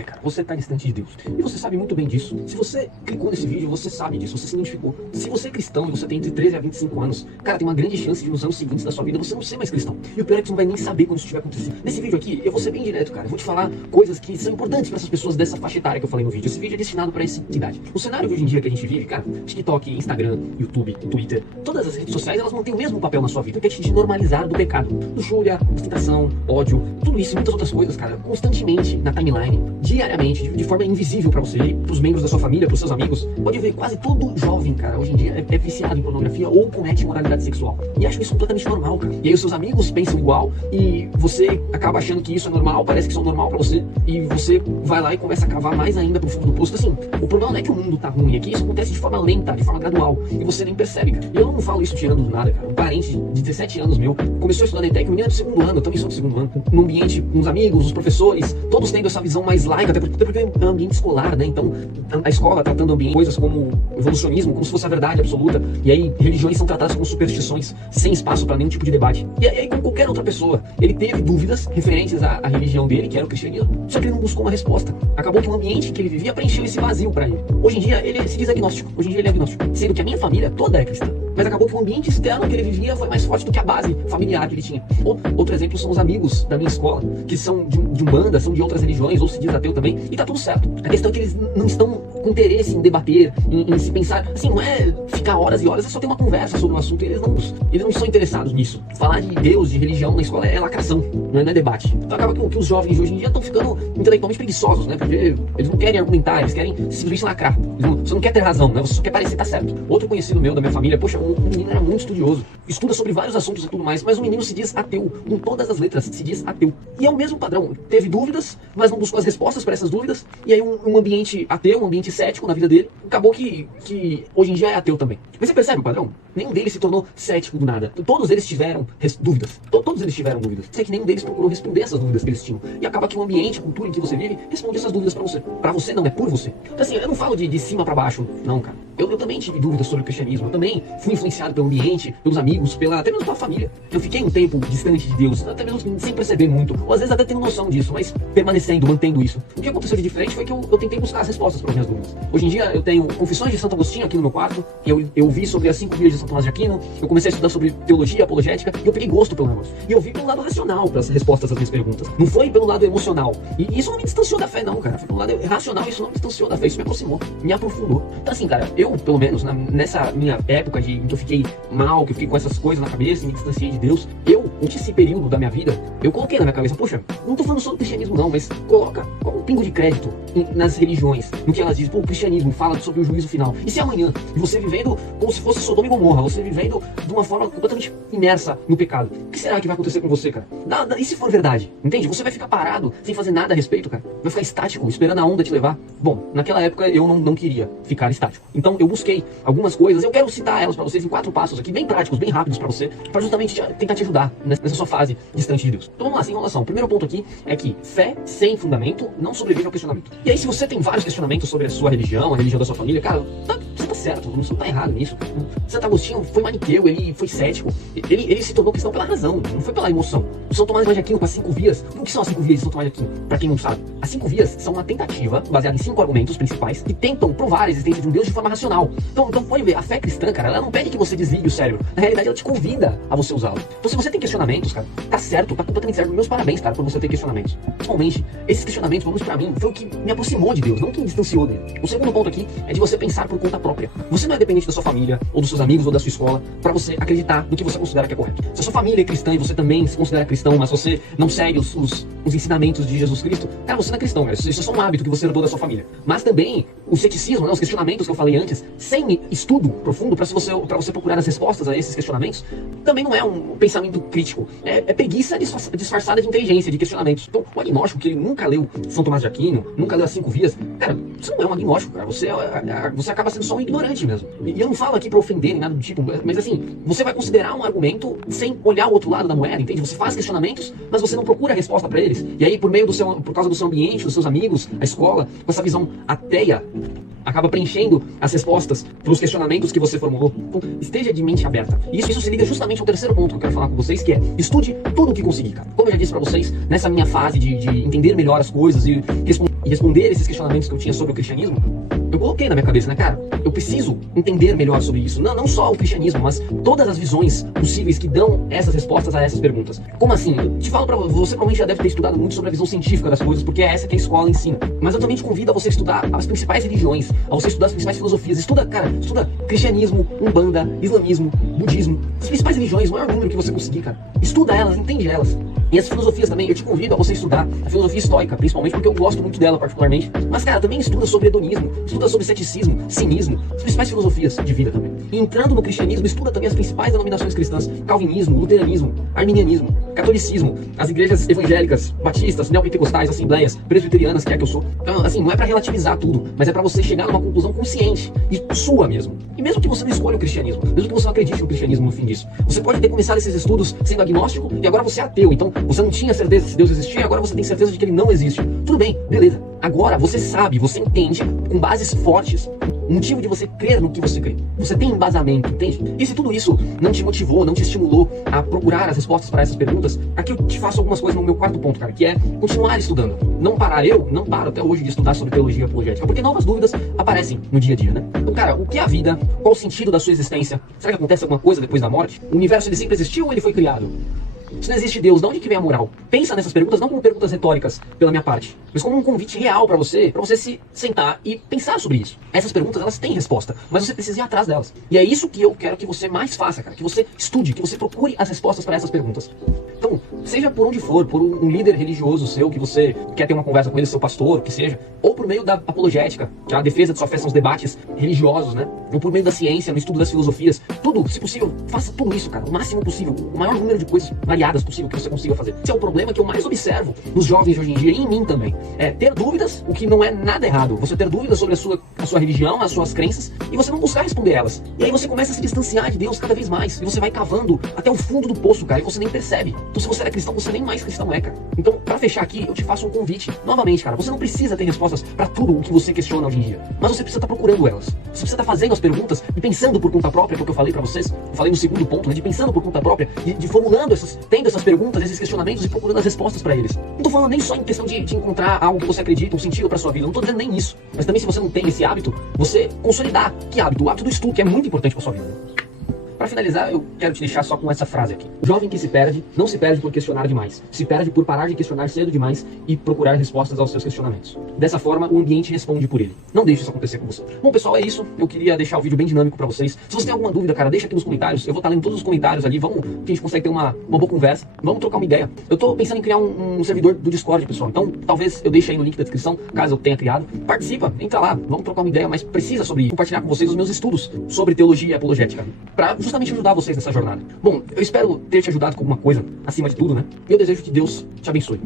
Cara, você tá distante de Deus. E você sabe muito bem disso. Se você clicou nesse vídeo, você sabe disso, você se identificou. Se você é cristão e você tem entre 13 a 25 anos, cara, tem uma grande chance de nos anos seguintes da sua vida você não ser mais cristão. E o pior é que você não vai nem saber quando isso estiver acontecendo. Nesse vídeo aqui, eu vou ser bem direto, cara. Eu vou te falar coisas que são importantes para essas pessoas dessa faixa etária que eu falei no vídeo. Esse vídeo é destinado para essa idade. O cenário de hoje em dia que a gente vive, cara, TikTok, Instagram, YouTube, Twitter, todas as redes sociais, elas mantêm o mesmo papel na sua vida, que é de normalizar do pecado. Luxúria, ostentação, ódio, tudo isso e muitas outras coisas, cara, constantemente na timeline, diariamente, de forma invisível pra você, pros membros da sua família, pros seus amigos. Pode ver, quase todo jovem, cara, hoje em dia é viciado em pornografia ou comete imoralidade sexual. E acho isso completamente normal, cara. E aí os seus amigos pensam igual e você acaba achando que isso é normal, parece que isso é normal pra você, e você vai lá e começa a cavar mais ainda pro fundo do poço. Assim, o problema não é que o mundo tá ruim aqui, isso acontece de forma lenta, de forma gradual, e você nem percebe, cara. E eu não falo isso tirando do nada, cara. Um parente de 17 anos meu começou a estudar na ETEC, o menino é do segundo ano, eu também sou do segundo ano, no ambiente com os amigos, os professores, todos tendo essa visão mais laica, até porque é um ambiente escolar, né? Então, a escola tratando o ambiente, coisas como evolucionismo, como se fosse a verdade absoluta, e aí religiões são tratadas como superstições, sem espaço para nenhum tipo de debate. E aí, como qualquer outra pessoa, ele teve dúvidas referentes à religião dele, que era o cristianismo, só que ele não buscou uma resposta. Acabou que o ambiente que ele vivia preencheu esse vazio para ele. Hoje em dia, ele se diz agnóstico. Hoje em dia, ele é agnóstico. Sendo que a minha família toda é cristã. Mas acabou que o ambiente externo que ele vivia foi mais forte do que a base familiar que ele tinha. Outro exemplo são os amigos da minha escola, que são de Umbanda, são de outras religiões, ou se diz ateu também, e tá tudo certo. A questão é que eles não estão com interesse em debater, em se pensar, assim, não é ficar horas e horas, é só ter uma conversa sobre o assunto, e eles não são interessados nisso. Falar de Deus, de religião na escola é lacração, não é debate. Então acaba que os jovens de hoje em dia estão ficando intelectualmente preguiçosos, né, porque eles não querem argumentar, eles querem simplesmente lacrar. Você não quer ter razão, né, você só quer parecer estar certo. Outro conhecido meu da minha família, poxa, um menino era muito estudioso, estuda sobre vários assuntos e tudo mais, mas o menino se diz ateu, com todas as letras, se diz ateu. E é o mesmo padrão, teve dúvidas, mas não buscou as respostas para essas dúvidas, e aí um ambiente ateu, um ambiente cético na vida dele, acabou que hoje em dia é ateu também. Mas você percebe o padrão? Nenhum deles se tornou cético do nada. Todos eles tiveram dúvidas. Todos eles tiveram dúvidas. Só que nenhum deles procurou responder essas dúvidas que eles tinham. E acaba que o ambiente, a cultura em que você vive, responde essas dúvidas pra você. Pra você não, é por você. Então assim, eu não falo de cima pra baixo, não, cara. Eu também tive dúvidas sobre o cristianismo. Eu também fui influenciado pelo ambiente, pelos amigos, até mesmo pela família. Eu fiquei um tempo distante de Deus, até mesmo sem perceber muito. Ou às vezes até tendo noção disso, mas permanecendo, mantendo isso. O que aconteceu de diferente foi que eu tentei buscar as respostas para as minhas dúvidas. Hoje em dia eu tenho Confissões de Santo Agostinho aqui no meu quarto, eu vi sobre as 5 vias de São Tomás de Aquino, eu comecei a estudar sobre teologia, apologética, e eu peguei gosto pelo negócio. E eu vi pelo lado racional para as respostas às minhas perguntas. Não foi pelo lado emocional. E isso não me distanciou da fé, não, cara. Foi pelo lado racional, isso não me distanciou da fé, isso me aproximou, me aprofundou. Então assim, cara, eu, pelo menos, nessa minha época em que eu fiquei mal, que eu fiquei com essas coisas na cabeça e me distanciei de Deus, nesse período da minha vida, eu coloquei na minha cabeça, poxa, não tô falando só do cristianismo não, mas coloca um pingo de crédito nas religiões, no que elas dizem. Pô, o cristianismo fala sobre o juízo final. E se amanhã, você vivendo como se fosse Sodoma e Gomorra, você vivendo de uma forma completamente imersa no pecado, o que será que vai acontecer com você, cara? Nada, e se for verdade? Entende? Você vai ficar parado, sem fazer nada a respeito, cara? Vai ficar estático, esperando a onda te levar? Bom, naquela época eu não queria ficar estático. Então eu busquei algumas coisas, eu quero citar elas pra vocês em 4 passos aqui, bem práticos, bem rápidos pra você, pra justamente tentar te ajudar nessa sua fase distante de Deus. Então vamos lá, sem enrolação. O primeiro ponto aqui é que fé sem fundamento não sobrevive ao questionamento. E aí, se você tem vários questionamentos sobre a sua religião, a religião da sua família, cara, você tá certo, você não tá errado nisso. Santo Agostinho foi maniqueu, ele foi cético, ele se tornou cristão pela razão, não foi pela emoção. O São Tomás de Aquino com as 5 vias, o que são as 5 vias de São Tomás de Aquino? Pra quem não sabe, as 5 vias são uma tentativa baseada em 5 argumentos principais que tentam provar a existência de um Deus de forma racional. Então pode ver, a fé cristã, cara, ela não pede que você desligue o cérebro. Na realidade, ela te convida a você usá-lo. Então se você tem questionamentos, cara, tá certo, tá completamente certo. Meus parabéns, cara, por você ter questionamentos. Principalmente, esses questionamentos, pelo menos pra mim, foi o que me aproximou de Deus, não o que me distanciou dele. O segundo ponto aqui é de você pensar por conta própria. Você não é dependente da sua família, ou dos seus amigos, ou da sua escola, pra você acreditar no que você considera que é correto. Se a sua família é cristã e você também se considera cristão, mas você não segue os ensinamentos de Jesus Cristo, cara, você não é cristão, cara. Isso é só um hábito que você herdou da sua família. Mas também, o ceticismo, né, os questionamentos que eu falei antes, sem estudo profundo pra você procurar as respostas a esses questionamentos, também não é um pensamento crítico. É preguiça disfarçada de inteligência, de questionamentos. Então, o agnóstico que ele nunca leu São Tomás de Aquino, nunca leu as 5 vias, cara, você não é um agnóstico, cara. Você acaba sendo só um ignorante mesmo. E eu não falo aqui pra ofender nem nada do tipo, mas assim, você vai considerar um argumento sem olhar o outro lado da moeda, entende? Você faz questionamentos, mas você não procura a resposta pra eles. E aí, por causa do seu ambiente, dos seus amigos, a escola, com essa visão ateia, acaba preenchendo as respostas para os questionamentos que você formulou. Então, esteja de mente aberta. E isso se liga justamente ao terceiro ponto que eu quero falar com vocês, que é estude tudo o que conseguir, cara. Como eu já disse para vocês, nessa minha fase de entender melhor as coisas e responder e responder esses questionamentos que eu tinha sobre o cristianismo, eu coloquei na minha cabeça, né, cara, eu preciso entender melhor sobre isso. Não só o cristianismo, mas todas as visões possíveis que dão essas respostas a essas perguntas. Como assim? Eu te falo pra você, provavelmente já deve ter estudado muito sobre a visão científica das coisas, porque é essa que a escola ensina. Mas eu também te convido a você estudar as principais religiões, a você estudar as principais filosofias. Estuda cristianismo, umbanda, islamismo, budismo, as principais religiões, o maior número que você conseguir, cara. Estuda elas, entende elas. E as filosofias também, eu te convido a você estudar a filosofia estoica, principalmente porque eu gosto muito dela particularmente. Mas, cara, também estuda sobre hedonismo, estuda sobre ceticismo, cinismo, as principais filosofias de vida também. E entrando no cristianismo, estuda também as principais denominações cristãs: calvinismo, luteranismo, arminianismo, catolicismo, as igrejas evangélicas, batistas, neopentecostais, assembleias, presbiterianas, que é que eu sou. Então, assim, não é pra relativizar tudo, mas é pra você chegar numa conclusão consciente e sua mesmo. E mesmo que você não escolha o cristianismo, mesmo que você não acredite no cristianismo no fim disso, você pode ter começado esses estudos sendo agnóstico e agora você é ateu. Então, você não tinha certeza se Deus existia e agora você tem certeza de que ele não existe. Tudo bem, beleza. Agora você sabe, você entende, com bases fortes, o motivo de você crer no que você crê. Você tem embasamento, entende? E se tudo isso não te motivou, não te estimulou a procurar as respostas para essas perguntas, aqui eu te faço algumas coisas no meu quarto ponto, cara, que é continuar estudando. Não parar. Eu não paro até hoje de estudar sobre teologia apologética, porque novas dúvidas aparecem no dia a dia, né? Então, cara, o que é a vida? Qual o sentido da sua existência? Será que acontece alguma coisa depois da morte? O universo, ele sempre existiu ou ele foi criado? Se não existe Deus, de onde que vem a moral? Pensa nessas perguntas não como perguntas retóricas pela minha parte, mas como um convite real pra você se sentar e pensar sobre isso. Essas perguntas, elas têm resposta, mas você precisa ir atrás delas. E é isso que eu quero que você mais faça, cara, que você estude, que você procure as respostas para essas perguntas. Então, seja por onde for, por um líder religioso seu, que você quer ter uma conversa com ele, seu pastor, o que seja, ou por meio da apologética, que a defesa de sua fé são os debates religiosos, né? Ou por meio da ciência, no estudo das filosofias, tudo, se possível, faça tudo isso, cara, o máximo possível, o maior número de coisas variadas possível que você consiga fazer. Esse é o problema que eu mais observo nos jovens de hoje em dia, e em mim também. É ter dúvidas, o que não é nada errado. Você ter dúvidas sobre a sua religião, as suas crenças, e você não buscar responder elas. E aí você começa a se distanciar de Deus cada vez mais, e você vai cavando até o fundo do poço, cara, e você nem percebe. Então, se você era cristão, você nem mais cristão é, cara. Então, pra fechar aqui, eu te faço um convite. Novamente, cara, você não precisa ter respostas pra tudo o que você questiona hoje em dia, mas você precisa estar procurando elas. Você precisa estar fazendo as perguntas e pensando por conta própria, porque eu falei pra vocês, eu falei no segundo ponto, né, de pensando por conta própria, de formulando tendo essas perguntas, esses questionamentos e procurando as respostas pra eles. Não tô falando nem só em questão de encontrar algo que você acredita, um sentido pra sua vida, não tô dizendo nem isso. Mas também, se você não tem esse hábito, você consolidar. Que hábito? O hábito do estudo, que é muito importante pra sua vida. Para finalizar, eu quero te deixar só com essa frase aqui. O jovem que se perde, não se perde por questionar demais. Se perde por parar de questionar cedo demais e procurar respostas aos seus questionamentos. Dessa forma, o ambiente responde por ele. Não deixe isso acontecer com você. Bom, pessoal, é isso. Eu queria deixar o vídeo bem dinâmico para vocês. Se você tem alguma dúvida, cara, deixa aqui nos comentários. Eu vou estar lendo todos os comentários ali. Vamos, que a gente consegue ter uma boa conversa. Vamos trocar uma ideia. Eu tô pensando em criar um servidor do Discord, pessoal. Então, talvez eu deixe aí no link da descrição, caso eu tenha criado. Participa, entra lá. Vamos trocar uma ideia mais precisa sobre compartilhar com vocês os meus estudos sobre teologia e apologética, para justamente ajudar vocês nessa jornada. Bom, eu espero ter te ajudado com alguma coisa, acima de tudo, né? E eu desejo que Deus te abençoe.